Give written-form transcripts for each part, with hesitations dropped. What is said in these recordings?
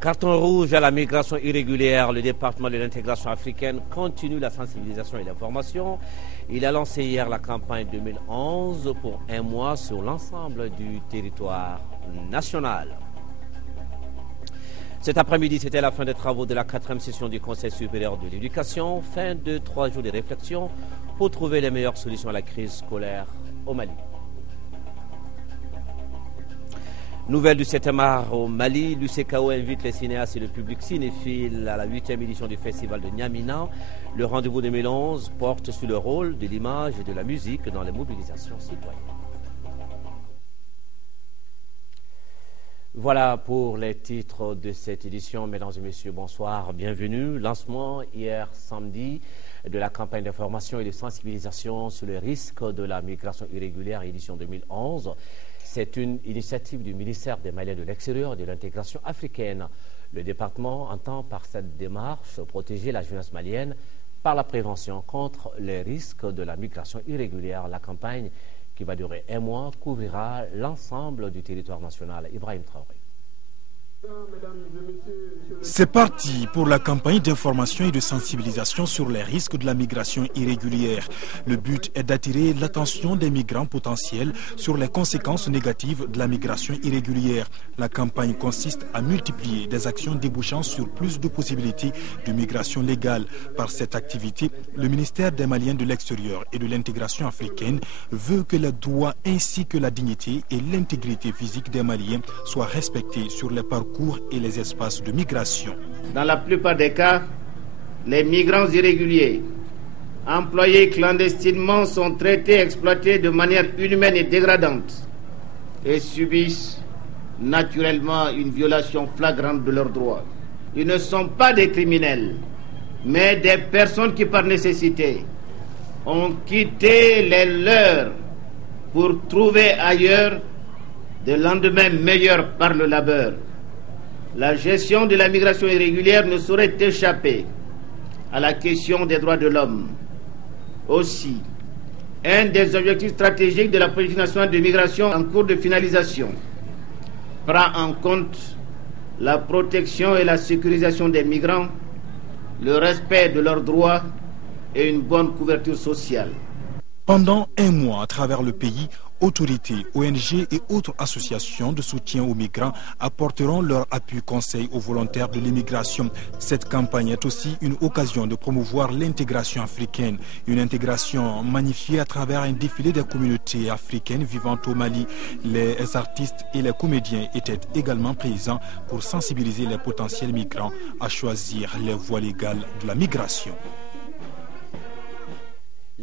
Carton rouge à la migration irrégulière, le département de l'intégration africaine continue la sensibilisation et l'information. Il a lancé hier la campagne 2011 pour un mois sur l'ensemble du territoire national. Cet après-midi, c'était la fin des travaux de la 4e session du Conseil supérieur de l'éducation, fin de 3 jours de réflexion pour trouver les meilleures solutions à la crise scolaire au Mali. Nouvelle du 7e art au Mali, l'UCKO invite les cinéastes et le public cinéphile à la 8e édition du festival de Niamina. Le rendez-vous 2011 porte sur le rôle de l'image et de la musique dans les mobilisations citoyennes. Voilà pour les titres de cette édition. Mesdames et messieurs, bonsoir, bienvenue. Lancement hier samedi de la campagne d'information et de sensibilisation sur les risques de la migration irrégulière édition 2011. C'est une initiative du ministère des Maliens de l'Extérieur et de l'intégration africaine. Le département entend par cette démarche protéger la jeunesse malienne par la prévention contre les risques de la migration irrégulière. La campagne, qui va durer un mois, couvrira l'ensemble du territoire national. Ibrahim Traoré. C'est parti pour la campagne d'information et de sensibilisation sur les risques de la migration irrégulière. Le but est d'attirer l'attention des migrants potentiels sur les conséquences négatives de la migration irrégulière. La campagne consiste à multiplier des actions débouchant sur plus de possibilités de migration légale. Par cette activité, le ministère des Maliens de l'Extérieur et de l'intégration africaine veut que les droits ainsi que la dignité et l'intégrité physique des Maliens soient respectés sur les parcours et les espaces de migration. Dans la plupart des cas, les migrants irréguliers, employés clandestinement, sont traités et exploités de manière inhumaine et dégradante et subissent naturellement une violation flagrante de leurs droits. Ils ne sont pas des criminels, mais des personnes qui, par nécessité, ont quitté les leurs pour trouver ailleurs des lendemains meilleurs par le labeur. La gestion de la migration irrégulière ne saurait échapper à la question des droits de l'homme. Aussi, un des objectifs stratégiques de la politique nationale de migration en cours de finalisation prend en compte la protection et la sécurisation des migrants, le respect de leurs droits et une bonne couverture sociale. Pendant un mois à travers le pays, autorités, ONG et autres associations de soutien aux migrants apporteront leur appui conseil aux volontaires de l'immigration. Cette campagne est aussi une occasion de promouvoir l'intégration africaine, une intégration magnifiée à travers un défilé des communautés africaines vivant au Mali. Les artistes et les comédiens étaient également présents pour sensibiliser les potentiels migrants à choisir les voies légales de la migration.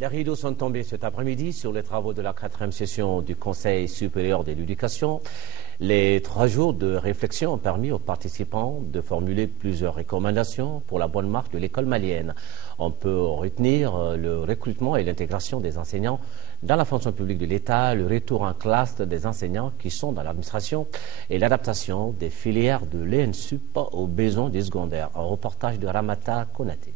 Les rideaux sont tombés cet après-midi sur les travaux de la 4e session du Conseil supérieur de l'éducation. Les 3 jours de réflexion ont permis aux participants de formuler plusieurs recommandations pour la bonne marche de l'école malienne. On peut retenir le recrutement et l'intégration des enseignants dans la fonction publique de l'État, le retour en classe des enseignants qui sont dans l'administration et l'adaptation des filières de l'ENSUP aux besoins des secondaires. Un reportage de Ramata Konaté.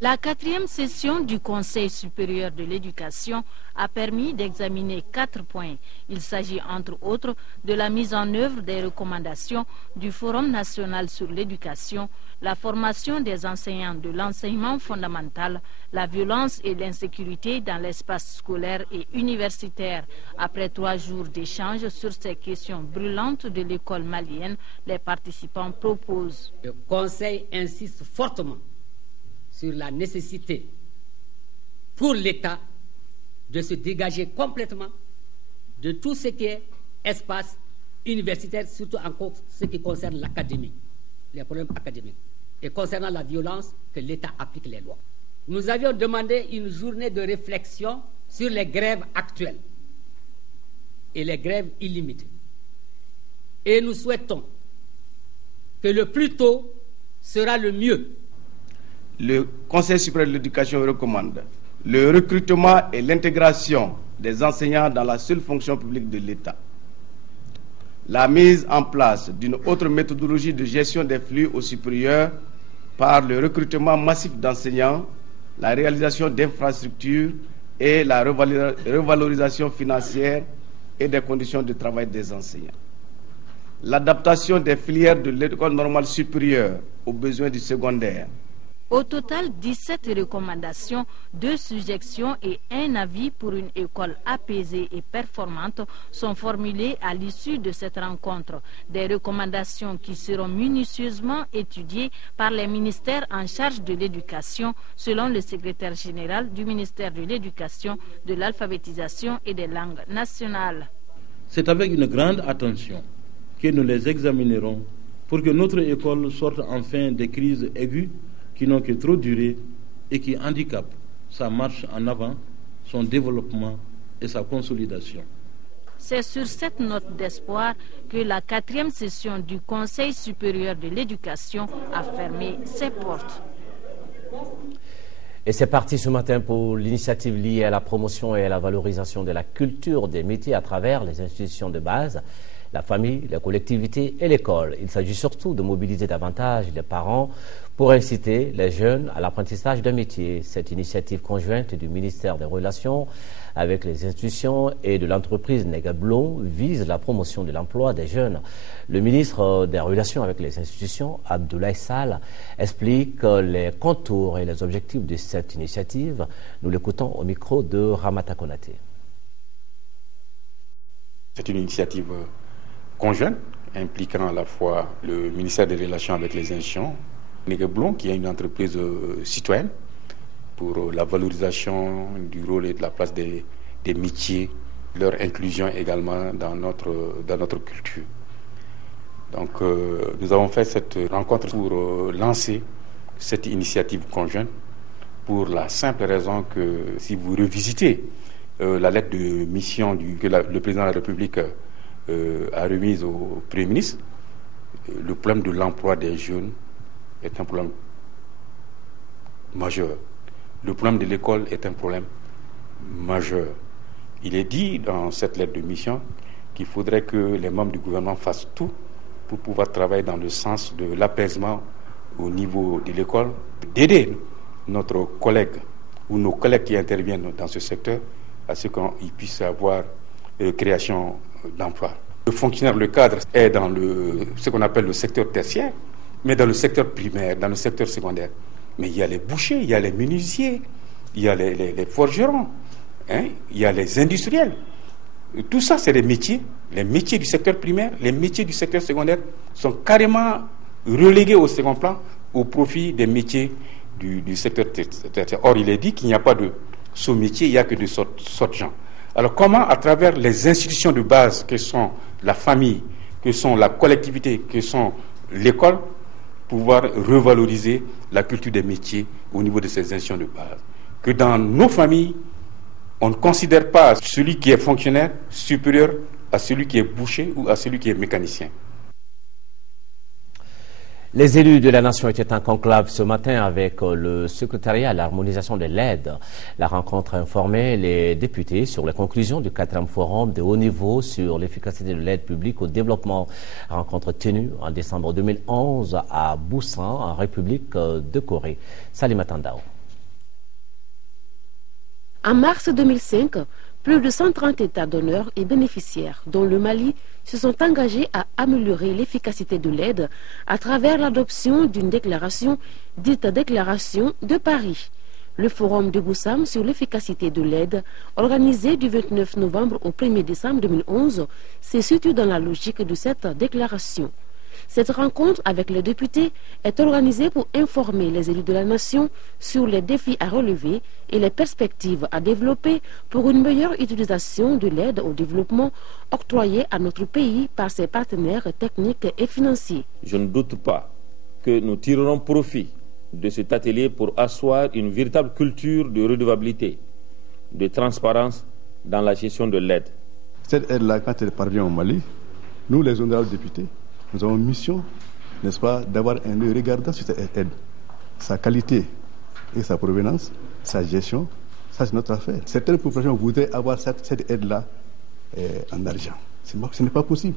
La 4e session du Conseil supérieur de l'éducation a permis d'examiner 4 points. Il s'agit entre autres de la mise en œuvre des recommandations du Forum national sur l'éducation, la formation des enseignants de l'enseignement fondamental, la violence et l'insécurité dans l'espace scolaire et universitaire. Après 3 jours d'échanges sur ces questions brûlantes de l'école malienne, les participants proposent. Le Conseil insiste fortement sur la nécessité pour l'État de se dégager complètement de tout ce qui est espace universitaire, surtout encore ce qui concerne l'académie, les problèmes académiques, et concernant la violence, que l'État applique les lois. Nous avions demandé une journée de réflexion sur les grèves actuelles et les grèves illimitées. Et nous souhaitons que le plus tôt sera le mieux. Le Conseil supérieur de l'éducation recommande le recrutement et l'intégration des enseignants dans la seule fonction publique de l'État, la mise en place d'une autre méthodologie de gestion des flux au supérieur par le recrutement massif d'enseignants, la réalisation d'infrastructures et la revalorisation financière et des conditions de travail des enseignants. l'adaptation des filières de l'école normale supérieure aux besoins du secondaire. Au total, 17 recommandations, 2 suggestions et un avis pour une école apaisée et performante sont formulées à l'issue de cette rencontre. Des recommandations qui seront minutieusement étudiées par les ministères en charge de l'éducation, selon le secrétaire général du ministère de l'Éducation, de l'alphabétisation et des langues nationales. C'est avec une grande attention que nous les examinerons pour que notre école sorte enfin des crises aiguës qui n'ont que trop duré et qui handicapent sa marche en avant, son développement et sa consolidation. C'est sur cette note d'espoir que la 4e session du Conseil supérieur de l'éducation a fermé ses portes. Et c'est parti ce matin pour l'initiative liée à la promotion et à la valorisation de la culture des métiers à travers les institutions de base, la famille, la collectivité et l'école. Il s'agit surtout de mobiliser davantage les parents pour inciter les jeunes à l'apprentissage d'un métier. Cette initiative conjointe du ministère des Relations avec les institutions et de l'entreprise Negablon vise la promotion de l'emploi des jeunes. Le ministre des Relations avec les institutions, Abdoulaye Sall, explique les contours et les objectifs de cette initiative. Nous l'écoutons au micro de Ramata Konaté. C'est une initiative conjointe impliquant à la fois le ministère des Relations avec les institutions, Negablon, qui est une entreprise citoyenne pour la valorisation du rôle et de la place des métiers, leur inclusion également dans notre culture. Donc nous avons fait cette rencontre pour lancer cette initiative conjointe pour la simple raison que si vous revisitez la lettre de mission que le président de la République a remise au Premier ministre, le problème de l'emploi des jeunes est un problème majeur. Le problème de l'école est un problème majeur. Il est dit dans cette lettre de mission qu'il faudrait que les membres du gouvernement fassent tout pour pouvoir travailler dans le sens de l'apaisement au niveau de l'école, d'aider notre collègue ou nos collègues qui interviennent dans ce secteur à ce qu'ils puissent avoir création d'emplois. Le fonctionnaire, le cadre est dans ce qu'on appelle le secteur tertiaire, mais dans le secteur primaire, dans le secteur secondaire. Mais il y a les bouchers, il y a les menuisiers, il y a les forgerons, il y a les industriels. Tout ça, c'est des métiers. Les métiers du secteur primaire, les métiers du secteur secondaire sont carrément relégués au second plan au profit des métiers du secteur tertiaire. Or, il est dit qu'il n'y a pas de sous-métier, il n'y a que de sortes de gens. Alors, comment, à travers les institutions de base que sont la famille, que sont la collectivité, que sont l'école, pouvoir revaloriser la culture des métiers au niveau de ces institutions de base. Que dans nos familles, on ne considère pas celui qui est fonctionnaire supérieur à celui qui est boucher ou à celui qui est mécanicien. Les élus de la nation étaient en conclave ce matin avec le secrétariat à l'harmonisation de l'aide. La rencontre a informé les députés sur les conclusions du 4e forum de haut niveau sur l'efficacité de l'aide publique au développement. Rencontre tenue en décembre 2011 à Busan, en République de Corée. Salima Tandao. En mars 2005, plus de 130 États donneurs et bénéficiaires, dont le Mali, se sont engagés à améliorer l'efficacité de l'aide à travers l'adoption d'une déclaration dite Déclaration de Paris. Le forum de Busan sur l'efficacité de l'aide, organisé du 29 novembre au 1er décembre 2011, se situe dans la logique de cette déclaration. Cette rencontre avec les députés est organisée pour informer les élus de la nation sur les défis à relever et les perspectives à développer pour une meilleure utilisation de l'aide au développement octroyée à notre pays par ses partenaires techniques et financiers. Je ne doute pas que nous tirerons profit de cet atelier pour asseoir une véritable culture de redevabilité, de transparence dans la gestion de l'aide. Cette aide-là, quand elle parvient au Mali, nous, les honorables députés, nous avons mission, n'est-ce pas, d'avoir un œil regardant sur cette aide. Sa qualité et sa provenance, sa gestion, ça c'est notre affaire. Certaines populations voudraient avoir cette aide-là en argent. Ce n'est pas possible.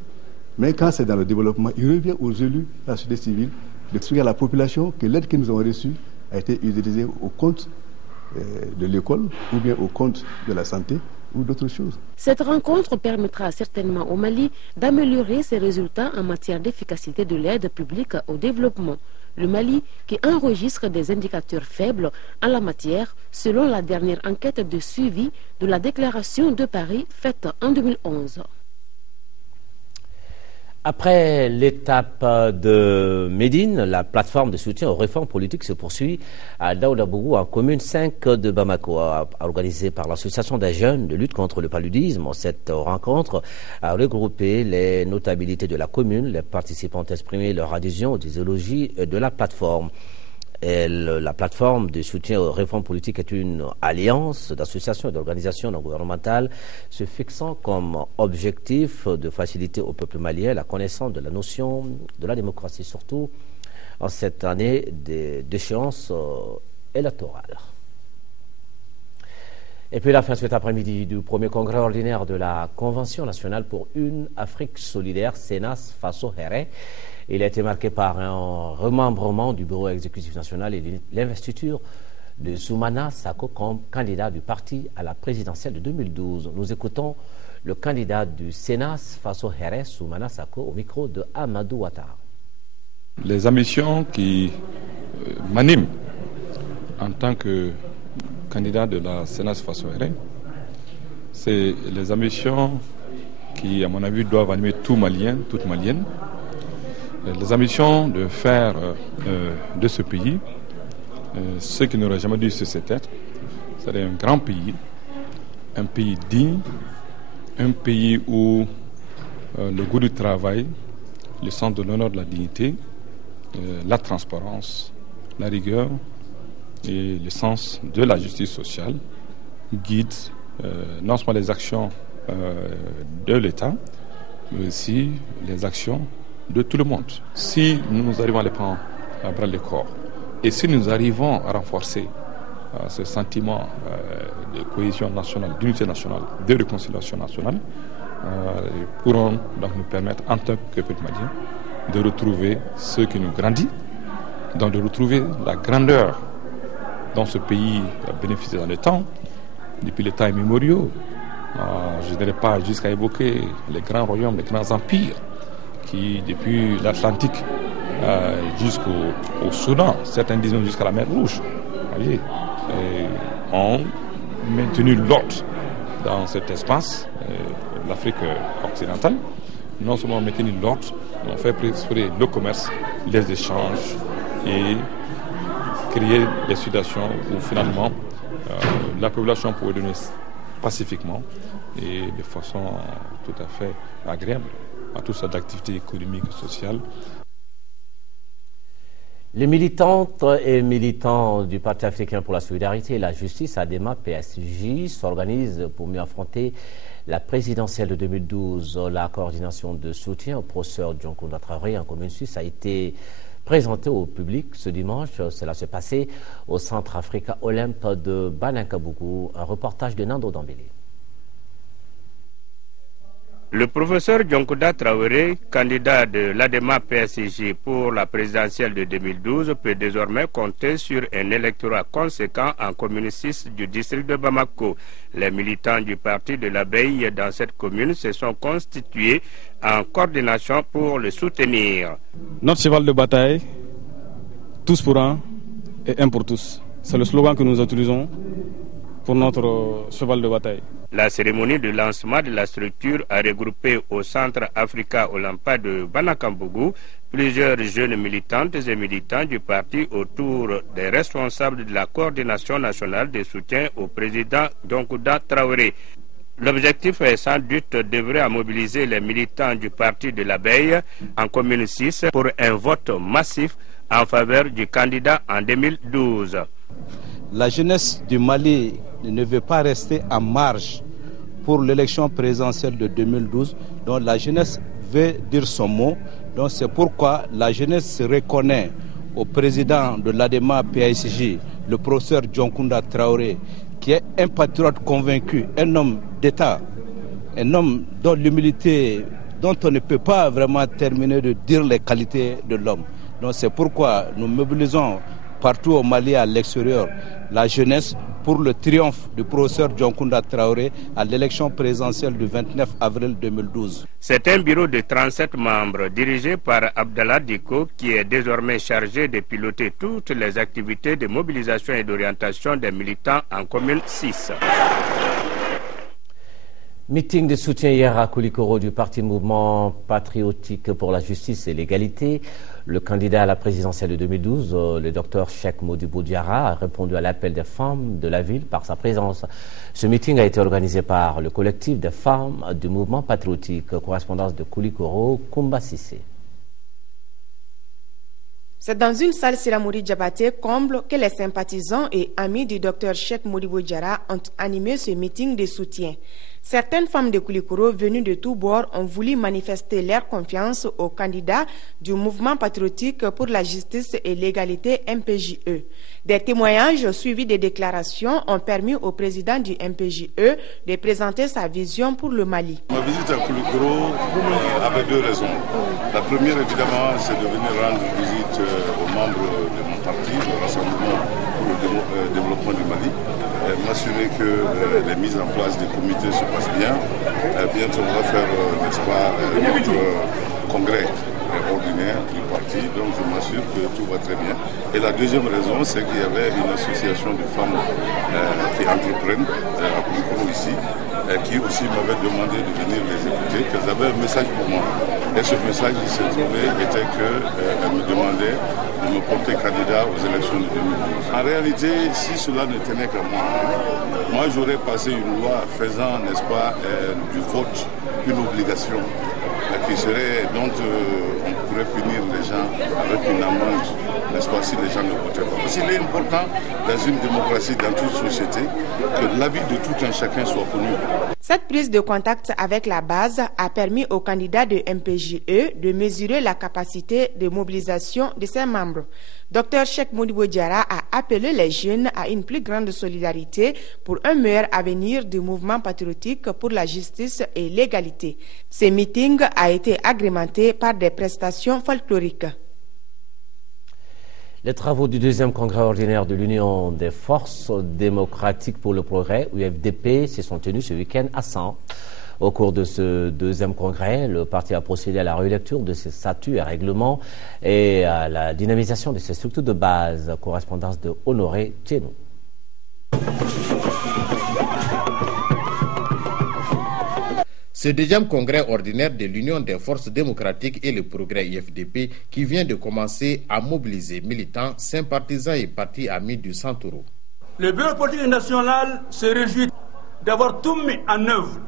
Mais quand c'est dans le développement, il revient aux élus, à la société civile, d'expliquer à la population que l'aide que nous avons reçue a été utilisée au compte de l'école, ou bien au compte de la santé, ou d'autres choses. Cette rencontre permettra certainement au Mali d'améliorer ses résultats en matière d'efficacité de l'aide publique au développement. Le Mali qui enregistre des indicateurs faibles en la matière selon la dernière enquête de suivi de la déclaration de Paris faite en 2011. Après l'étape de Médine, la plateforme de soutien aux réformes politiques se poursuit à Daoudabougou, en commune 5 de Bamako, organisée par l'Association des jeunes de lutte contre le paludisme. Cette rencontre a regroupé les notabilités de la commune. Les participants ont exprimé leur adhésion aux idéologies de la plateforme. La plateforme de soutien aux réformes politiques est une alliance d'associations et d'organisations non gouvernementales se fixant comme objectif de faciliter au peuple malien la connaissance de la notion de la démocratie, surtout en cette année d'échéance électorale. Et puis la fin cet après-midi du premier congrès ordinaire de la Convention nationale pour une Afrique solidaire, CENAS Faso Here. Il a été marqué par un remembrement du bureau exécutif national et l'investiture de Soumana Sako comme candidat du parti à la présidentielle de 2012. Nous écoutons le candidat du CENAS Faso Here, Soumana Sako, au micro de Amadou Ouattara. Les ambitions qui m'animent en tant que candidat de la CENAS Faso Here, c'est les ambitions qui, à mon avis, doivent animer tout Malien, toute Malienne. Les ambitions de faire de ce pays ce qu'il n'aurait jamais dû cesser d'être, c'est-à-dire un grand pays, un pays digne, un pays où le goût du travail, le sens de l'honneur, de la dignité, la transparence, la rigueur et le sens de la justice sociale guident non seulement les actions de l'État, mais aussi les actions de tout le monde. Si nous arrivons à les prendre à bras le corps et si nous arrivons à renforcer ce sentiment de cohésion nationale, d'unité nationale, de réconciliation nationale, ils pourront donc nous permettre, en tant que peuple malien, de retrouver ce qui nous grandit, donc de retrouver la grandeur dont ce pays a bénéficié dans le temps, depuis les temps immémoriaux. Je ne dirais pas jusqu'à évoquer les grands royaumes, les grands empires qui, depuis l'Atlantique jusqu'au Soudan, certains disent jusqu'à la mer Rouge, voyez, ont maintenu l'ordre dans cet espace, l'Afrique occidentale. Non seulement maintenu l'ordre, mais ont fait prospérer le commerce, les échanges et créer des situations où finalement la population pouvait donner pacifiquement et de façon tout à fait agréable à toutes sortes d'activités économiques et sociales. Les militantes et militants du Parti africain pour la solidarité et la justice, ADEMA PSG, s'organisent pour mieux affronter la présidentielle de 2012. La coordination de soutien au professeur Dioncounda Traoré en commune suisse a été présentée au public ce dimanche. Cela s'est passé au Centre Africa Olympe de Banankabougou. Un reportage de Nando Dambélé. Le professeur Dioncounda Traoré, candidat de l'ADEMA PSG pour la présidentielle de 2012, peut désormais compter sur un électorat conséquent en commune 6 du district de Bamako. Les militants du parti de l'abeille dans cette commune se sont constitués en coordination pour le soutenir. Notre cheval de bataille, tous pour un et un pour tous. C'est le slogan que nous utilisons pour notre cheval de bataille. La cérémonie de lancement de la structure a regroupé au Centre Africa Olympa de Banankabougou plusieurs jeunes militantes et militants du parti autour des responsables de la coordination nationale de soutien au président Dioncounda Traoré. L'objectif est sans doute d'œuvrer à mobiliser les militants du parti de l'abeille en commune 6 pour un vote massif en faveur du candidat en 2012. La jeunesse du Mali ne veut pas rester en marge pour l'élection présidentielle de 2012. Donc la jeunesse veut dire son mot. Donc c'est pourquoi la jeunesse se reconnaît au président de l'ADEMA PSG, le professeur Dioncounda Traoré, qui est un patriote convaincu, un homme d'État, un homme dont l'humilité, dont on ne peut pas vraiment terminer de dire les qualités de l'homme. Donc c'est pourquoi nous mobilisons partout au Mali, à l'extérieur, la jeunesse pour le triomphe du professeur Dioncounda Traoré à l'élection présidentielle du 29 avril 2012. C'est un bureau de 37 membres dirigé par Abdallah Diko qui est désormais chargé de piloter toutes les activités de mobilisation et d'orientation des militants en commune 6. Meeting de soutien hier à Koulikoro du Parti Mouvement Patriotique pour la Justice et l'Égalité. Le candidat à la présidentielle de 2012, le docteur Cheikh Modibo Diarra, a répondu à l'appel des femmes de la ville par sa présence. Ce meeting a été organisé par le collectif des femmes du Mouvement Patriotique. Correspondance de Koulikoro, Koumba Sissé. C'est dans une salle Siramouri Diabaté comble que les sympathisants et amis du docteur Cheikh Modibo Diarra ont animé ce meeting de soutien. Certaines femmes de Koulikoro venues de tous bords ont voulu manifester leur confiance au candidat du mouvement patriotique pour la justice et l'égalité MPJE. Des témoignages suivis des déclarations ont permis au président du MPJE de présenter sa vision pour le Mali. Ma visite à Koulikoro avait deux raisons. La première, évidemment, c'est de venir rendre visite aux membres de mon parti, le Rassemblement pour le développement du Mali. M'assurer que les mises en place des comités se passent bien. Bientôt, on va faire, n'est-ce pas, notre congrès ordinaire du parti. Donc, je m'assure que tout va très bien. Et la deuxième raison, c'est qu'il y avait une association de femmes qui entreprennent à Koulikoro ici, qui aussi m'avaient demandé de venir les écouter, qu'elles avaient un message pour moi. Et ce message qui s'est trouvé était qu'elles me demandaient de me porter candidat aux élections de 2012. En réalité, si cela ne tenait qu'à moi j'aurais passé une loi faisant, n'est-ce pas, du vote une obligation qui serait, dont on pourrait punir les gens avec une amende, n'est-ce pas, si les gens ne votaient pas. Parce qu'il est important dans une démocratie, dans toute société, que l'avis de tout un chacun soit connu. Cette prise de contact avec la base a permis aux candidats de MPJE de mesurer la capacité de mobilisation de ses membres. Dr Cheikh Modibo Diarra a appelé les jeunes à une plus grande solidarité pour un meilleur avenir du mouvement patriotique pour la justice et l'égalité. Ce meeting a été agrémenté par des prestations folkloriques. Les travaux du deuxième congrès ordinaire de l'Union des forces démocratiques pour le progrès, UFDP, se sont tenus ce week-end à San. Au cours de ce deuxième congrès, le parti a procédé à la relecture de ses statuts et règlements et à la dynamisation de ses structures de base. Correspondance de Honoré Tchenou. Ce deuxième congrès ordinaire de l'Union des forces démocratiques et le progrès UFDP qui vient de commencer à mobiliser militants, sympathisants et partis amis du Santoro. Le bureau politique national se réjouit d'avoir tout mis en œuvre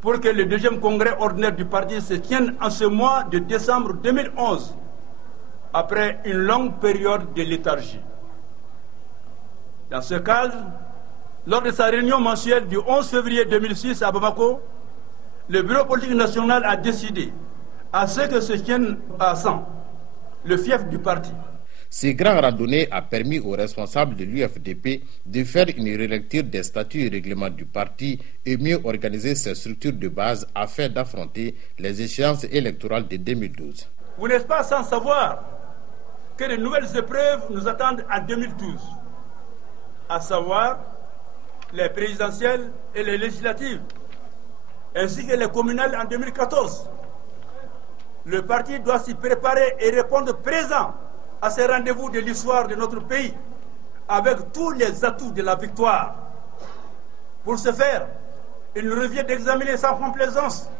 pour que le deuxième congrès ordinaire du parti se tienne en ce mois de décembre 2011, après une longue période de léthargie. Dans ce cadre, lors de sa réunion mensuelle du 11 février 2006 à Bamako, le bureau politique national a décidé à ce que se tienne à San, le fief du parti. Ce grand randonnée a permis aux responsables de l'UFDP de faire une relecture des statuts et règlements du parti et mieux organiser ses structures de base afin d'affronter les échéances électorales de 2012. Vous n'êtes pas sans savoir que de nouvelles épreuves nous attendent en 2012, à savoir les présidentielles et les législatives, ainsi que les communales en 2014. Le parti doit s'y préparer et répondre présent à ces rendez-vous de l'histoire de notre pays, avec tous les atouts de la victoire. Pour ce faire, il nous revient d'examiner sans complaisance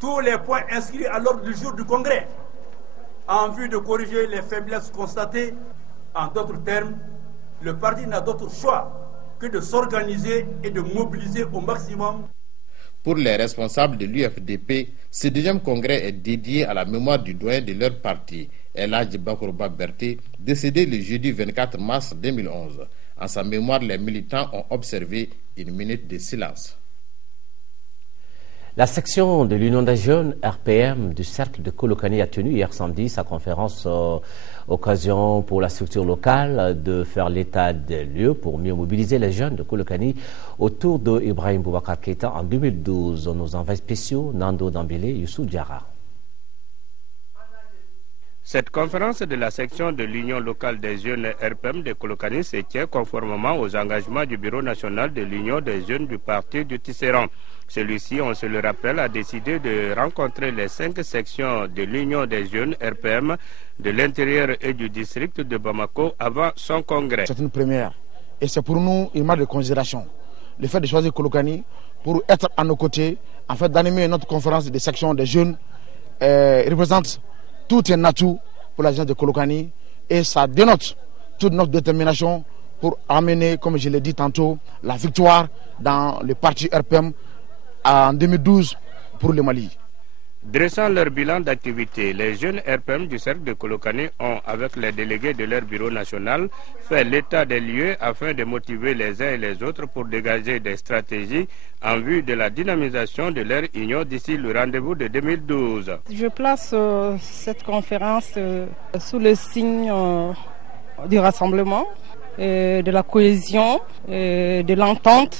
tous les points inscrits à l'ordre du jour du Congrès, en vue de corriger les faiblesses constatées. En d'autres termes, le parti n'a d'autre choix que de s'organiser et de mobiliser au maximum. Pour les responsables de l'UFDP, ce deuxième congrès est dédié à la mémoire du doyen de leur parti, El Hadj Bakourouba Berté, décédé le jeudi 24 mars 2011. En sa mémoire, les militants ont observé une minute de silence. La section de l'Union des jeunes RPM du Cercle de Kolokani a tenu hier samedi sa conférence, occasion pour la structure locale de faire l'état des lieux pour mieux mobiliser les jeunes de Kolokani autour de Ibrahim Boubacar Keïta en 2012. Nos envoyés spéciaux, Nando Dambélé, Youssou Diarra. Cette conférence de la section de l'Union locale des jeunes RPM de Kolokani se tient conformément aux engagements du Bureau national de l'Union des jeunes du parti du Tisserand. Celui-ci, on se le rappelle, a décidé de rencontrer les 5 sections de l'Union des jeunes RPM de l'intérieur et du district de Bamako avant son congrès. C'est une première et c'est pour nous une marque de considération. Le fait de choisir Kolokani pour être à nos côtés, en fait d'animer notre conférence des sections des jeunes représente tout un atout pour la jeunesse de Kolokani et ça dénote toute notre détermination pour amener, comme je l'ai dit tantôt, la victoire dans le parti RPM en 2012 pour le Mali. Dressant leur bilan d'activité, les jeunes RPM du cercle de Kolokani ont, avec les délégués de leur bureau national, fait l'état des lieux afin de motiver les uns et les autres pour dégager des stratégies en vue de la dynamisation de leur union d'ici le rendez-vous de 2012. Je place cette conférence sous le signe du rassemblement, de la cohésion, de l'entente,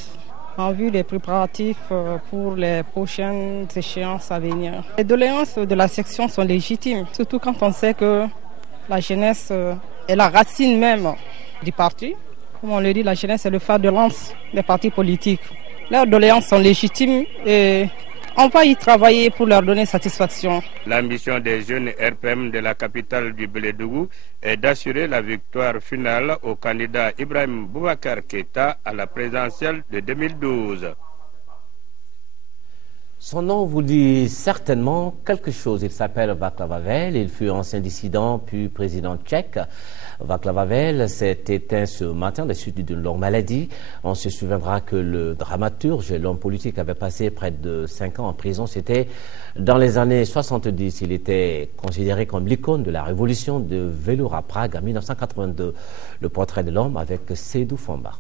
en vue des préparatifs pour les prochaines échéances à venir. Les doléances de la section sont légitimes, surtout quand on sait que la jeunesse est la racine même du parti. Comme on le dit, la jeunesse est le fer de lance des partis politiques. Leurs doléances sont légitimes et on va y travailler pour leur donner satisfaction. L'ambition des jeunes RPM de la capitale du Bélédougou est d'assurer la victoire finale au candidat Ibrahim Boubacar Keïta à la présidentielle de 2012. Son nom vous dit certainement quelque chose. Il s'appelle Václav Havel. Il fut ancien dissident puis président tchèque. Václav Havel s'est éteint ce matin des suites d'une longue maladie. On se souviendra que le dramaturge et l'homme politique avait passé près de 5 ans en prison. C'était dans les années 70. Il était considéré comme l'icône de la révolution de velours à Prague en 1982. Le portrait de l'homme avec Seydou Fomba.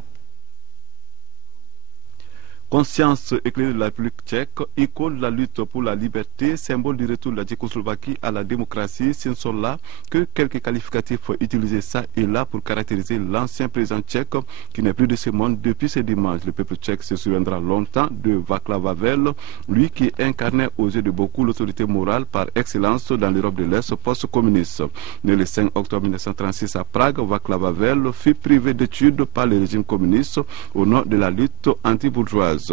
Conscience éclairée de la République tchèque, icône de la lutte pour la liberté, symbole du retour de la Tchécoslovaquie à la démocratie, ce ne sont là que quelques qualificatifs utilisés ça et là pour caractériser l'ancien président tchèque qui n'est plus de ce monde depuis ce dimanche. Le peuple tchèque se souviendra longtemps de Václav Havel, lui qui incarnait aux yeux de beaucoup l'autorité morale par excellence dans l'Europe de l'Est post-communiste. Né le 5 octobre 1936 à Prague, Václav Havel fut privé d'études par le régime communiste au nom de la lutte anti-bourgeoise.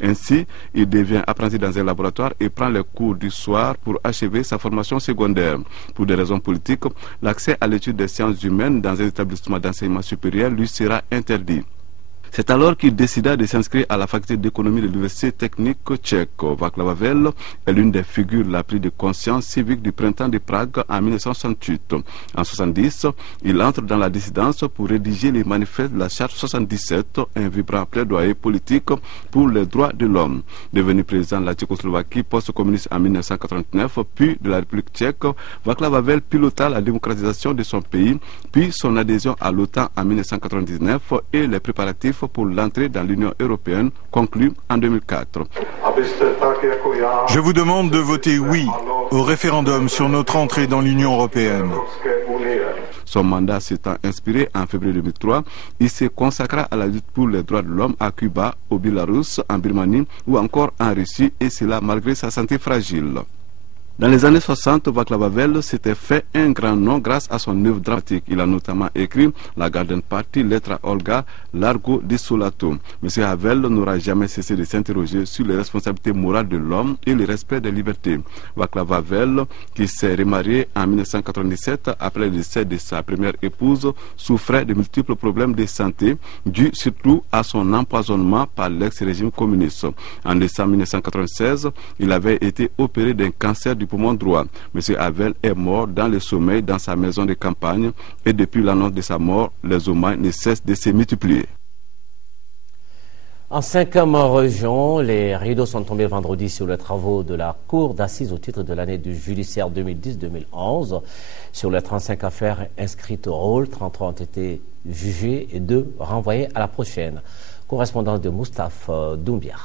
Ainsi, il devient apprenti dans un laboratoire et prend les cours du soir pour achever sa formation secondaire. Pour des raisons politiques, l'accès à l'étude des sciences humaines dans un établissement d'enseignement supérieur lui sera interdit. C'est alors qu'il décida de s'inscrire à la faculté d'économie de l'université technique tchèque. Václav Havel est l'une des figures la plus de conscience civique du printemps de Prague en 1968. En 1970, il entre dans la dissidence pour rédiger les manifestes de la charte 77, un vibrant plaidoyer politique pour les droits de l'homme. Devenu président de la Tchécoslovaquie post-communiste en 1989, puis de la République tchèque, Václav Havel pilota la démocratisation de son pays, puis son adhésion à l'OTAN en 1999 et les préparatifs pour l'entrée dans l'Union européenne conclue en 2004. Je vous demande de voter oui au référendum sur notre entrée dans l'Union européenne. Son mandat s'étant inspiré en février 2003, il se consacra à la lutte pour les droits de l'homme à Cuba, au Bélarus, en Birmanie ou encore en Russie, et cela malgré sa santé fragile. Dans les années 60, Václav Havel s'était fait un grand nom grâce à son œuvre dramatique. Il a notamment écrit La Garden Party, Lettre à Olga, Largo di Sulato. M. Havel n'aura jamais cessé de s'interroger sur les responsabilités morales de l'homme et le respect des libertés. Václav Havel, qui s'est remarié en 1997 après le décès de sa première épouse, souffrait de multiples problèmes de santé, dus surtout à son empoisonnement par l'ex-régime communiste. En décembre 1996, il avait été opéré d'un cancer du poumon droit. M. Havel est mort dans le sommeil dans sa maison de campagne et depuis l'annonce de sa mort, les hommages ne cessent de se multiplier. En 5e région, les rideaux sont tombés vendredi sur les travaux de la Cour d'assises au titre de l'année du judiciaire 2010-2011. Sur les 35 affaires inscrites au rôle, 33 ont été jugées et 2 renvoyées à la prochaine. Correspondance de Moustapha Doumbia.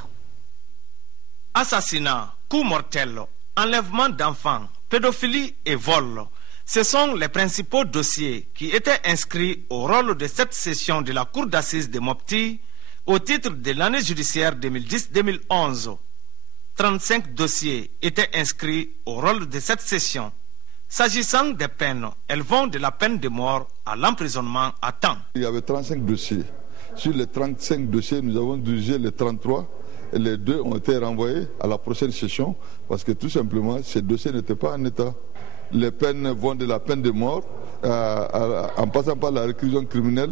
Assassinat, coup mortel, enlèvement d'enfants, pédophilie et vol. Ce sont les principaux dossiers qui étaient inscrits au rôle de cette session de la Cour d'assises de Mopti au titre de l'année judiciaire 2010-2011. 35 dossiers étaient inscrits au rôle de cette session. S'agissant des peines, elles vont de la peine de mort à l'emprisonnement à temps. Il y avait 35 dossiers. Sur les 35 dossiers, nous avons dirigé les 33 et les 2 ont été renvoyés à la prochaine session parce que tout simplement, ces dossiers n'étaient pas en état. Les peines vont de la peine de mort en passant par la réclusion criminelle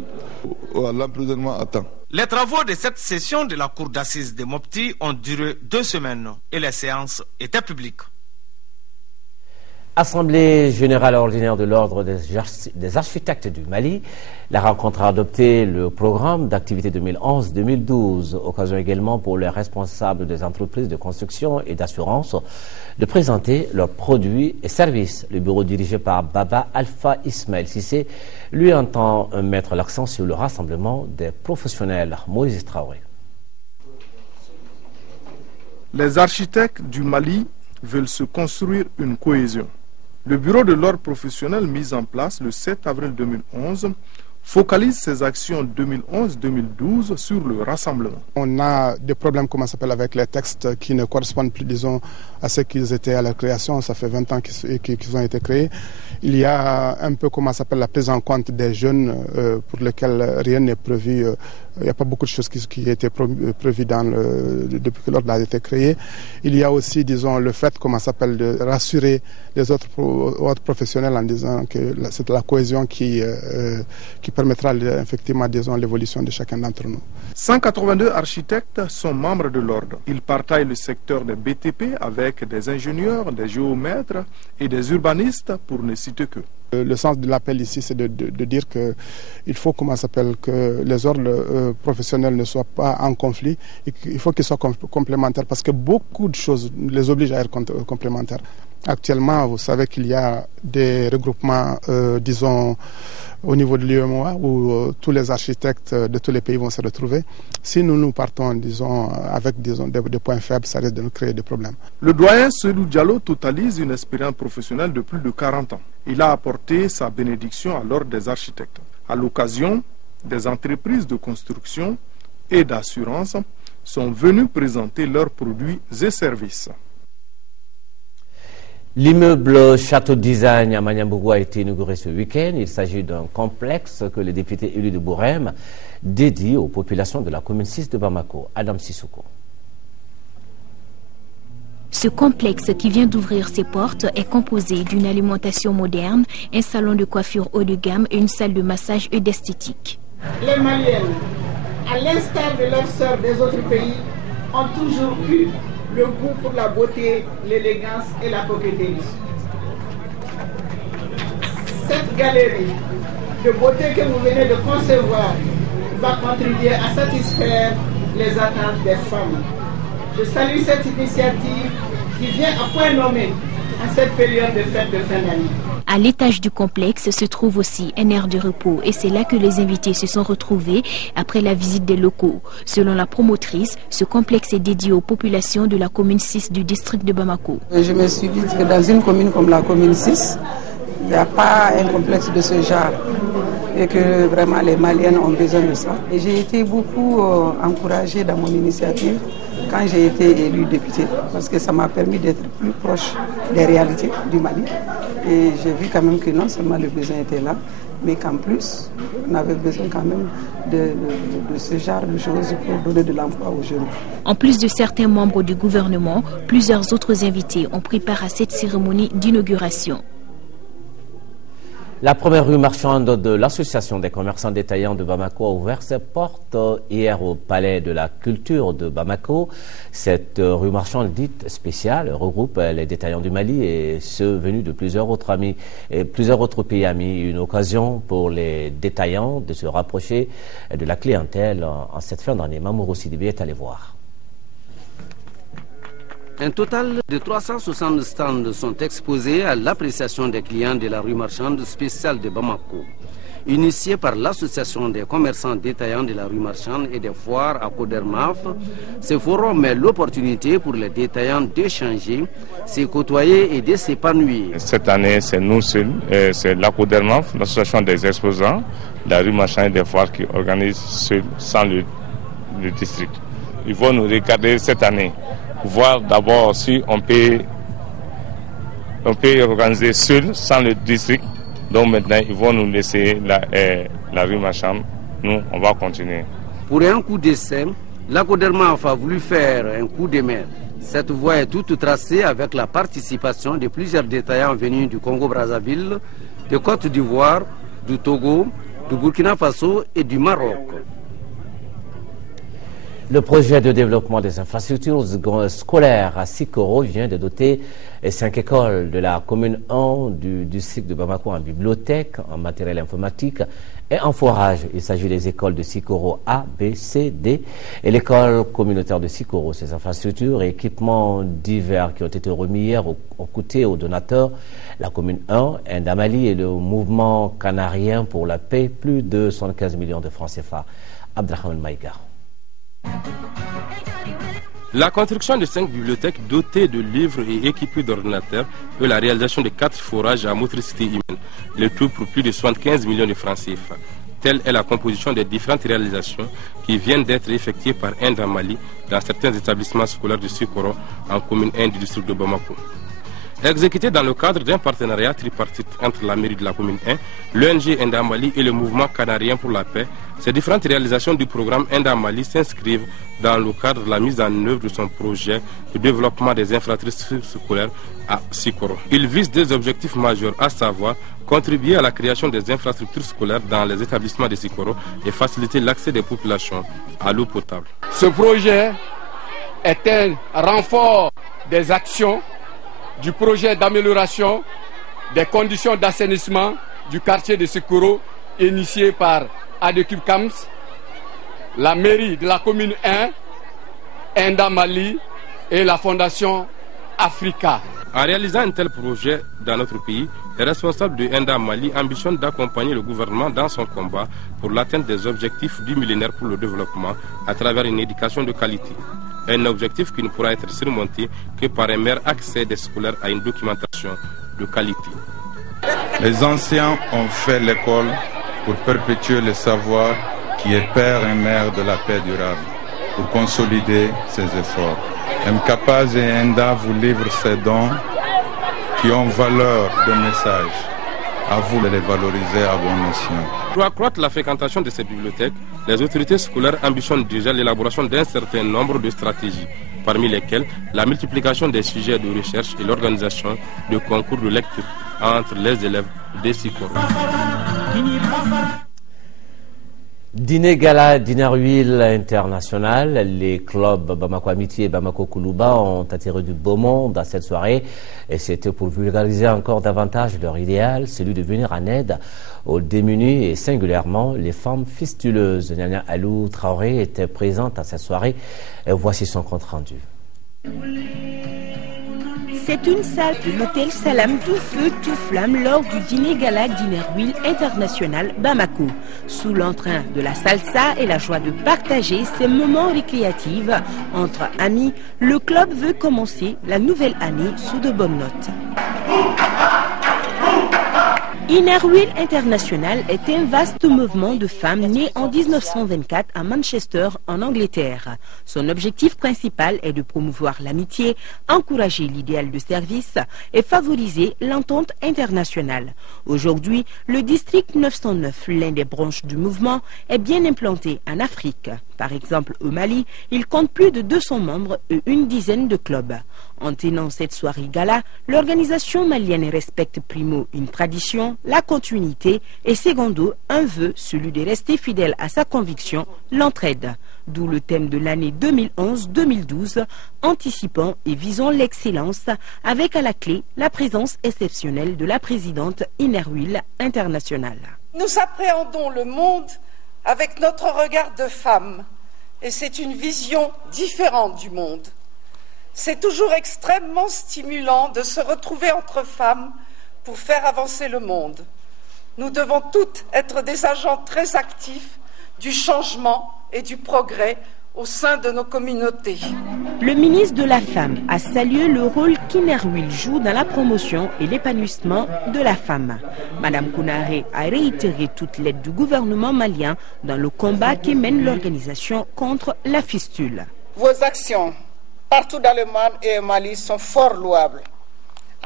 à l'emprisonnement à temps. Les travaux de cette session de la cour d'assises de Mopti ont duré 2 semaines et les séances étaient publiques. Assemblée générale ordinaire de l'ordre des architectes du Mali. La rencontre a adopté le programme d'activité 2011-2012. Occasion également pour les responsables des entreprises de construction et d'assurance de présenter leurs produits et services. Le bureau dirigé par Baba Alpha Ismaël Sissé lui entend mettre l'accent sur le rassemblement des professionnels. Moïse Traoré. Les architectes du Mali veulent se construire une cohésion. Le bureau de l'ordre professionnel mis en place le 7 avril 2011 focalise ses actions 2011-2012 sur le rassemblement. On a des problèmes, avec les textes qui ne correspondent plus, disons, à ce qu'ils étaient à la création. Ça fait 20 ans qu'ils ont été créés. Il y a un peu, la prise en compte des jeunes pour lesquels rien n'est prévu. Il n'y a pas beaucoup de choses qui étaient prévues depuis que l'ordre a été créé. Il y a aussi, disons, le fait, de rassurer les autres professionnels en disant que c'est la cohésion qui permettra effectivement, disons, l'évolution de chacun d'entre nous. 182 architectes sont membres de l'ordre. Ils partagent le secteur des BTP avec des ingénieurs, des géomètres et des urbanistes pour ne citer que. Le sens de l'appel ici, c'est de dire qu'il faut que les ordres professionnels ne soient pas en conflit. Il faut qu'ils soient complémentaires parce que beaucoup de choses les obligent à être complémentaires. Actuellement, vous savez qu'il y a des regroupements, disons, au niveau de l'UEMOA où tous les architectes de tous les pays vont se retrouver. Si nous partons, disons, avec des points faibles, ça risque de nous créer des problèmes. Le doyen Seydou Diallo totalise une expérience professionnelle de plus de 40 ans. Il a apporté sa bénédiction à l'ordre des architectes. À l'occasion, des entreprises de construction et d'assurance sont venues présenter leurs produits et services. L'immeuble Château Design à Maniambougou a été inauguré ce week-end. Il s'agit d'un complexe que les députés élus de Bourem dédient aux populations de la commune 6 de Bamako. Adam Sissoko. Ce complexe qui vient d'ouvrir ses portes est composé d'une alimentation moderne, un salon de coiffure haut de gamme et une salle de massage et d'esthétique. Les Maliennes, à l'instar de leurs sœurs des autres pays, ont toujours eu le goût pour la beauté, l'élégance et la coquetterie. Cette galerie de beauté que vous venez de concevoir va contribuer à satisfaire les attentes des femmes. Je salue cette initiative qui vient à point nommé en cette période de fête de fin d'année. À l'étage du complexe se trouve aussi un aire de repos et c'est là que les invités se sont retrouvés après la visite des locaux. Selon la promotrice, ce complexe est dédié aux populations de la commune 6 du district de Bamako. Je me suis dit que dans une commune comme la commune 6, il n'y a pas un complexe de ce genre et que vraiment les Maliennes ont besoin de ça. Et j'ai été beaucoup encouragée dans mon initiative quand j'ai été élue députée parce que ça m'a permis d'être plus proche des réalités du Mali. Et j'ai vu quand même que non seulement le besoin était là, mais qu'en plus, on avait besoin quand même de ce genre de choses pour donner de l'emploi aux jeunes. En plus de certains membres du gouvernement, plusieurs autres invités ont pris part à cette cérémonie d'inauguration. La première rue marchande de l'Association des commerçants détaillants de Bamako a ouvert ses portes hier au Palais de la Culture de Bamako. Cette rue marchande dite spéciale regroupe les détaillants du Mali et ceux venus de plusieurs autres pays amis. Une occasion pour les détaillants de se rapprocher de la clientèle en cette fin d'année. Mamourou Sidibé est allé voir. Un total de 360 stands sont exposés à l'appréciation des clients de la rue marchande spéciale de Bamako. Initié par l'association des commerçants détaillants de la rue marchande et des foires à Codermaf, ce forum est l'opportunité pour les détaillants d'échanger, se côtoyer et de s'épanouir. Cette année, c'est nous seuls, c'est la Codermaf, l'association des exposants, la rue marchande et des foires qui organise seul, sans le district. Ils vont nous regarder cette année, voir d'abord si on peut On peut organiser seul, sans le district. Donc maintenant, ils vont nous laisser la rue marchande. Nous, on va continuer. Pour un coup d'essai, la Codermaf a voulu faire un coup de main. Cette voie est toute tracée avec la participation de plusieurs détaillants venus du Congo-Brazzaville, de Côte d'Ivoire, du Togo, du Burkina Faso et du Maroc. Le projet de développement des infrastructures scolaires à Sikoro vient de doter 5 écoles de la commune 1 du district de Bamako en bibliothèque, en matériel informatique et en forage. Il s'agit des écoles de Sikoro A, B, C, D et l'école communautaire de Sikoro. Ces infrastructures et équipements divers qui ont été remis hier ont coûté aux donateurs, la commune 1, Ndamali et le mouvement canarien pour la paix, plus de 75 millions de francs CFA. Abdrahman Maïga. La construction de 5 bibliothèques dotées de livres et équipées d'ordinateurs et la réalisation de 4 forages à motricité humaine, le tout pour plus de 75 millions de francs CFA. Telle est la composition des différentes réalisations qui viennent d'être effectuées par Ndamali dans certains établissements scolaires de Sikoro en commune 1 du district de Bamako. Exécuté dans le cadre d'un partenariat tripartite entre la mairie de la commune 1, l'ONG Ndamali et le mouvement canarien pour la paix, ces différentes réalisations du programme Ndamali s'inscrivent dans le cadre de la mise en œuvre de son projet de développement des infrastructures scolaires à Sikoro. Il vise deux objectifs majeurs, à savoir contribuer à la création des infrastructures scolaires dans les établissements de Sikoro et faciliter l'accès des populations à l'eau potable. Ce projet est un renfort des actions du projet d'amélioration des conditions d'assainissement du quartier de Sikoro initié par Adekub Kams, la mairie de la commune 1, Ndamali et la fondation Africa. En réalisant un tel projet dans notre pays, les responsables de Ndamali ambitionnent d'accompagner le gouvernement dans son combat pour l'atteinte des objectifs du millénaire pour le développement à travers une éducation de qualité. Un objectif qui ne pourra être surmonté que par un meilleur accès des scolaires à une documentation de qualité. Les anciens ont fait l'école pour perpétuer le savoir qui est père et mère de la paix durable, pour consolider ses efforts. Mkapaz et Enda vous livrent ces dons qui ont valeur de message. À vous de les valoriser à bon escient. Pour accroître la fréquentation de ces bibliothèques, les autorités scolaires ambitionnent déjà l'élaboration d'un certain nombre de stratégies, parmi lesquelles la multiplication des sujets de recherche et l'organisation de concours de lecture entre les élèves des Sikoro. Dîner gala d'Inerhuile International, les clubs Bamako Amitié et Bamako Koulouba ont attiré du beau monde à cette soirée et c'était pour vulgariser encore davantage leur idéal, celui de venir en aide aux démunis et singulièrement les femmes fistuleuses. Nyanya Alou Traoré était présente à cette soirée et voici son compte rendu. C'est une salle de l'hôtel Salam tout feu, tout flamme lors du dîner gala d'Inerhuile International Bamako. Sous l'entrain de la salsa et la joie de partager ces moments récréatifs entre amis, le club veut commencer la nouvelle année sous de bonnes notes. Inerhuile International est un vaste mouvement de femmes né en 1924 à Manchester, en Angleterre. Son objectif principal est de promouvoir l'amitié, encourager l'idéal de service et favoriser l'entente internationale. Aujourd'hui, le district 909, l'un des branches du mouvement, est bien implanté en Afrique. Par exemple, au Mali, il compte plus de 200 membres et une dizaine de clubs. En tenant cette soirée gala, l'organisation malienne respecte primo une tradition, la continuité et secondo un vœu, celui de rester fidèle à sa conviction, l'entraide. D'où le thème de l'année 2011-2012, anticipant et visant l'excellence, avec à la clé la présence exceptionnelle de la présidente Inerhuile International. Nous appréhendons le monde avec notre regard de femme et c'est une vision différente du monde. C'est toujours extrêmement stimulant de se retrouver entre femmes pour faire avancer le monde. Nous devons toutes être des agents très actifs du changement et du progrès au sein de nos communautés. Le ministre de la Femme a salué le rôle qu'Inerhuile joue dans la promotion et l'épanouissement de la femme. Madame Kounaré a réitéré toute l'aide du gouvernement malien dans le combat qui mène l'organisation contre la fistule. Vos actions partout dans le monde et au Mali sont fort louables.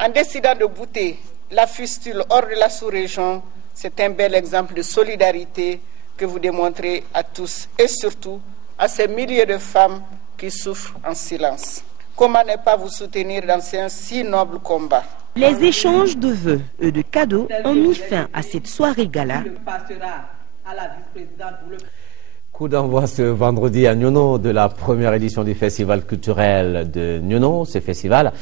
En décidant de bouter la fistule hors de la sous-région, c'est un bel exemple de solidarité que vous démontrez à tous et surtout à ces milliers de femmes qui souffrent en silence. Comment ne pas vous soutenir dans un si noble combat? Les échanges de vœux et de cadeaux ont mis fin à cette soirée gala. Coup d'envoi ce vendredi à Nyono de la première édition du Festival culturel de Nyono. Ce festival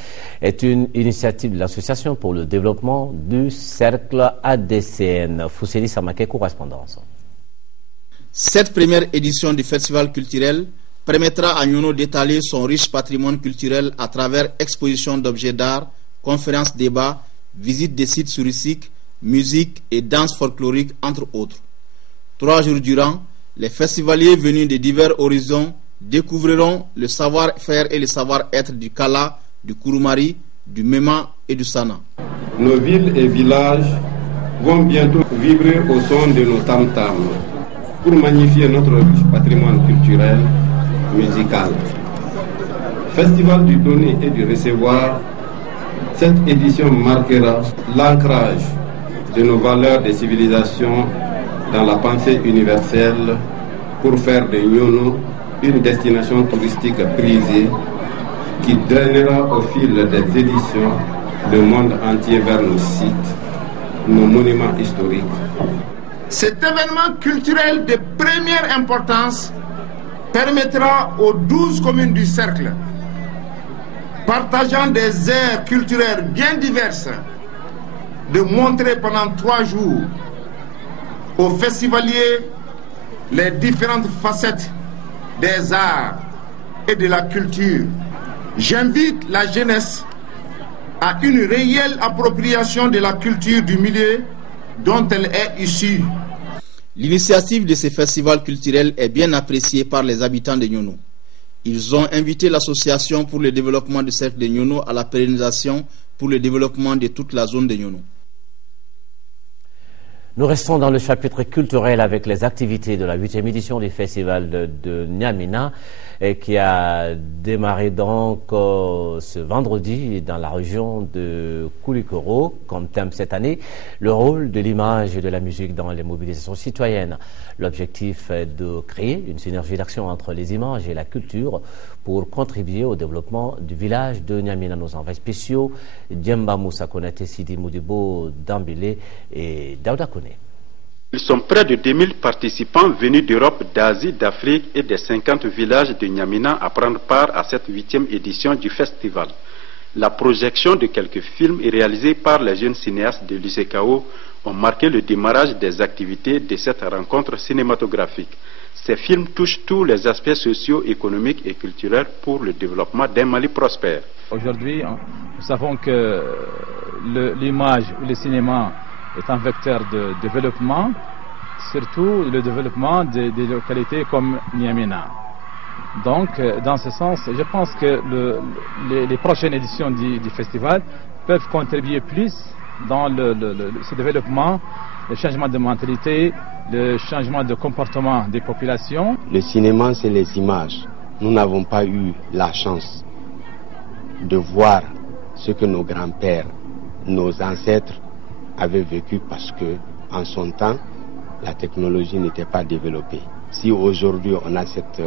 est une initiative de l'Association pour le développement du cercle ADCN. Fousseli Samake, correspondance. Cette première édition du Festival culturel permettra à Nyono d'étaler son riche patrimoine culturel à travers expositions d'objets d'art, conférences, débats, visites des sites touristiques, musique et danse folklorique, entre autres. 3 jours durant, les festivaliers venus de divers horizons découvriront le savoir-faire et le savoir-être du Kala, du Kurumari, du Mema et du Sana. Nos villes et villages vont bientôt vibrer au son de nos tam-tams pour magnifier notre patrimoine culturel, musical. Festival du donner et du recevoir, cette édition marquera l'ancrage de nos valeurs de civilisation dans la pensée universelle pour faire de Nyono une destination touristique prisée qui drainera au fil des éditions le monde entier vers nos sites, nos monuments historiques. Cet événement culturel de première importance permettra aux 12 communes du cercle, partageant des aires culturelles bien diverses, de montrer pendant 3 jours aux festivaliers les différentes facettes des arts et de la culture. J'invite la jeunesse à une réelle appropriation de la culture du milieu dont elle est issue. L'initiative de ces festivals culturels est bien appréciée par les habitants de Nyono. Ils ont invité l'association pour le développement du cercle de Nyono à la pérennisation pour le développement de toute la zone de Nyono. Nous restons dans le chapitre culturel avec les activités de la 8e édition du festival de Nyamina qui a démarré donc ce vendredi dans la région de Koulikoro. Comme thème cette année, le rôle de l'image et de la musique dans les mobilisations citoyennes. L'objectif est de créer une synergie d'action entre les images et la culture pour contribuer au développement du village de Nyamina. Nos envois spéciaux, Djemba Moussa Konate, Sidi Moudibo, Dambélé et Daouda Kone. Ils sont près de 2000 participants venus d'Europe, d'Asie, d'Afrique et des 50 villages de Nyamina à prendre part à cette 8e édition du festival. La projection de quelques films réalisés par les jeunes cinéastes de l'UCKO ont marqué le démarrage des activités de cette rencontre cinématographique. Ces films touchent tous les aspects sociaux, économiques et culturels pour le développement d'un Mali prospère. Aujourd'hui, nous savons que l'image ou le cinéma est un vecteur de développement, surtout le développement des localités comme Nyamina. Donc, dans ce sens, je pense que les prochaines éditions du festival peuvent contribuer plus dans ce développement, le changement de mentalité, le changement de comportement des populations. Le cinéma, c'est les images. Nous n'avons pas eu la chance de voir ce que nos grands-pères, nos ancêtres avaient vécu parce que, en son temps, la technologie n'était pas développée. Si aujourd'hui on a cette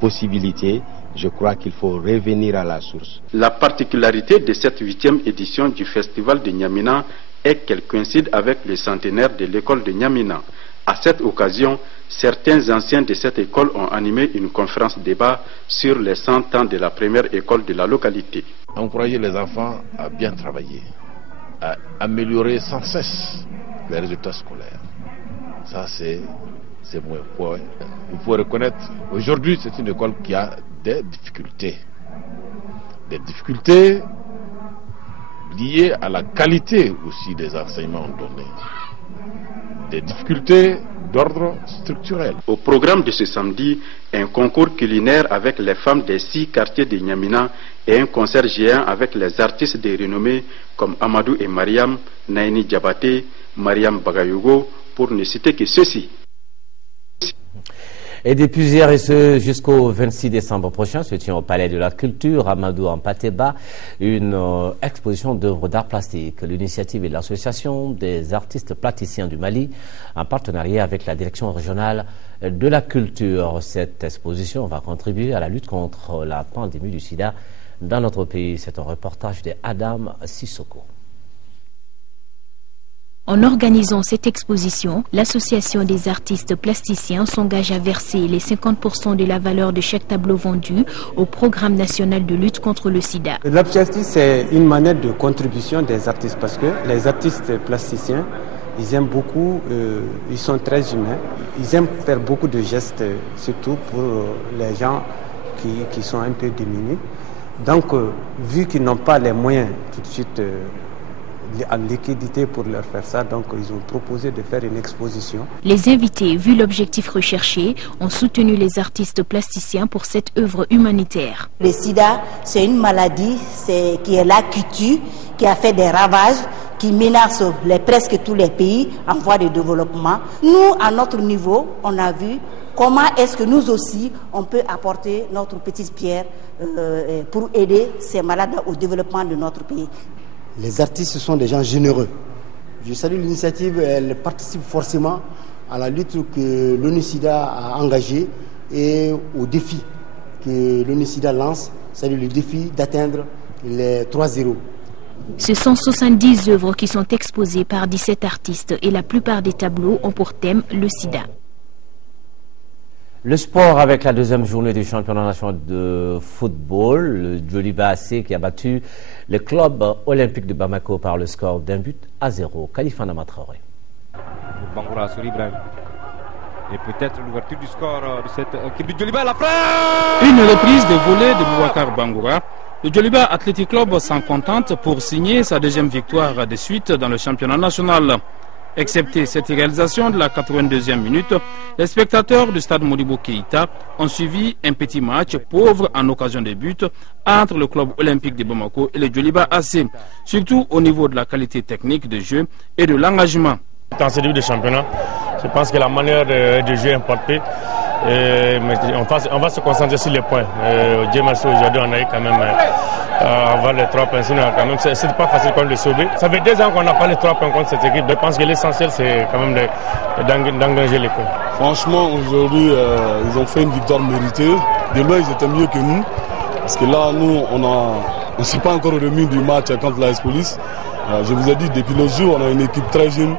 possibilité, je crois qu'il faut revenir à la source. La particularité de cette 8e édition du festival de Nyamina est qu'elle coïncide avec le centenaire de l'école de Nyamina. À cette occasion, certains anciens de cette école ont animé une conférence débat sur les 100 ans de la première école de la localité. Encourager les enfants à bien travailler, à améliorer sans cesse les résultats scolaires. Ça, c'est mon point. Il faut reconnaître, aujourd'hui, c'est une école qui a des difficultés. Des difficultés liées à la qualité aussi des enseignements donnés. Des difficultés d'ordre structurel. Au programme de ce samedi, un concours culinaire avec les femmes des 6 quartiers de Nyamina et un concert géant avec les artistes de renommée comme Amadou et Mariam, Naini Diabaté, Mariam Bagayougo, pour ne citer que ceux-ci. Et depuis hier et ce jusqu'au 26 décembre prochain se tient au Palais de la Culture, Amadou Hampâté-Bâ, une exposition d'œuvres d'art plastique. L'initiative est de l'Association des artistes plasticiens du Mali, en partenariat avec la Direction régionale de la culture. Cette exposition va contribuer à la lutte contre la pandémie du sida dans notre pays. C'est un reportage de Adam Sissoko. En organisant cette exposition, l'Association des artistes plasticiens s'engage à verser les 50% de la valeur de chaque tableau vendu au programme national de lutte contre le sida. L'objectif, c'est une manière de contribution des artistes parce que les artistes plasticiens, ils aiment beaucoup, ils sont très humains, ils aiment faire beaucoup de gestes, surtout pour les gens qui sont un peu démunis. Donc, vu qu'ils n'ont pas les moyens tout de suite en liquidité pour leur faire ça, donc ils ont proposé de faire une exposition. Les invités, vu l'objectif recherché, ont soutenu les artistes plasticiens pour cette œuvre humanitaire. Le sida, c'est une maladie qui est là, qui tue, qui a fait des ravages, qui menace presque tous les pays en voie de développement. Nous, à notre niveau, on a vu comment est-ce que nous aussi, on peut apporter notre petite pierre pour aider ces malades au développement de notre pays. Les artistes sont des gens généreux. Je salue l'initiative, elle participe forcément à la lutte que l'ONU-SIDA a engagée et au défi que l'ONU-SIDA lance, c'est-à-dire le défi d'atteindre les 3-0. Ce sont 70 œuvres qui sont exposées par 17 artistes et la plupart des tableaux ont pour thème le sida. Le sport avec la deuxième journée du championnat national de football, le Djoliba AC qui a battu le club olympique de Bamako par le score d'1-0. Khalifa Namatraoré. Bangoura sur Ibrahim. Et peut-être l'ouverture du score de cette équipe du Djoliba, la frappe. Une reprise de volée de Boubacar Bangoura. Le Djoliba Athletic Club s'en contente pour signer sa deuxième victoire de suite dans le championnat national. Excepté cette réalisation de la 82e minute, les spectateurs du stade Modibo Keïta ont suivi un petit match pauvre en occasion de but entre le club olympique de Bamako et le Djoliba AC, surtout au niveau de la qualité technique de jeu et de l'engagement. Dans ce début de championnat, je pense que la manière de jeu est importante. On va se concentrer sur les points. Dieu merci, aujourd'hui on a eu quand même avoir les 3 points. Sinon, quand même, c'est pas facile de les sauver. Ça fait 2 ans qu'on n'a pas les 3 points contre cette équipe. Je pense que l'essentiel c'est quand même d'engager les points. Franchement, aujourd'hui, ils ont fait une victoire méritée. De loin, ils étaient mieux que nous. Parce que là, nous, on ne s'est pas encore remis du match contre l'AS Police. Je vous ai dit, depuis le jour, on a une équipe très jeune.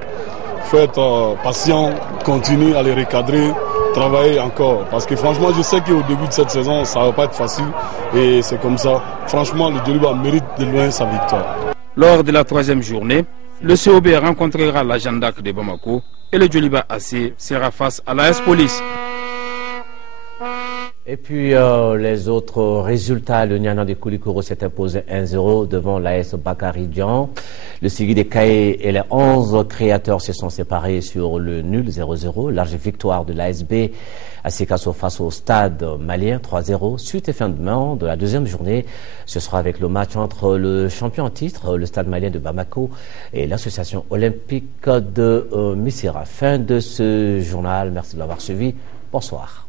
Il faut être patient, continuer à les recadrer, travailler encore. Parce que franchement, je sais qu'au début de cette saison, ça ne va pas être facile. Et c'est comme ça. Franchement, le Djoliba mérite de loin sa victoire. Lors de la 3e journée, le COB rencontrera la Jeanne d'Arc de Bamako et le Djoliba AC sera face à l'AS Police. Et puis les autres résultats, le Niana de Koulikoro s'est imposé 1-0 devant l'AS Bakary Dian. Le Sigui des Kaé et les 11 créateurs se sont séparés sur le nul 0-0. Large victoire de l'ASB à Sikasso face au stade malien 3-0. Suite et fin de main de la deuxième journée, ce sera avec le match entre le champion en titre, le stade malien de Bamako et l'association olympique de Missira. Fin de ce journal. Merci de l'avoir suivi. Bonsoir.